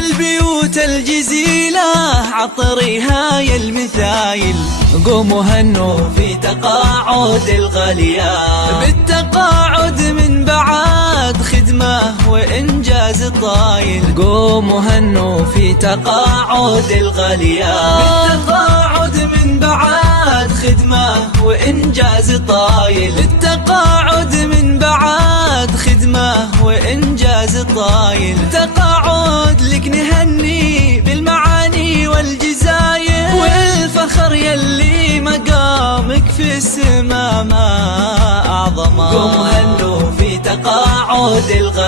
البيوت الجزيلة عطريها يا المثايل، قوموا هنوا في تقاعد الغاليات، بالتقاعد من بعد خدمة وإنجاز طايل، قوموا هنوا في تقاعد الغاليات، بالتقاعد من بعد خدمة وإنجاز طايل، بالتقاعد من بعد خدمة وإنجاز طايل، تقاعد لك نهني بالمعاني والجزايل، والفخر يلي مقامك في السما ما أعظمه، قوموا هنوا في تقاعد الغاليات.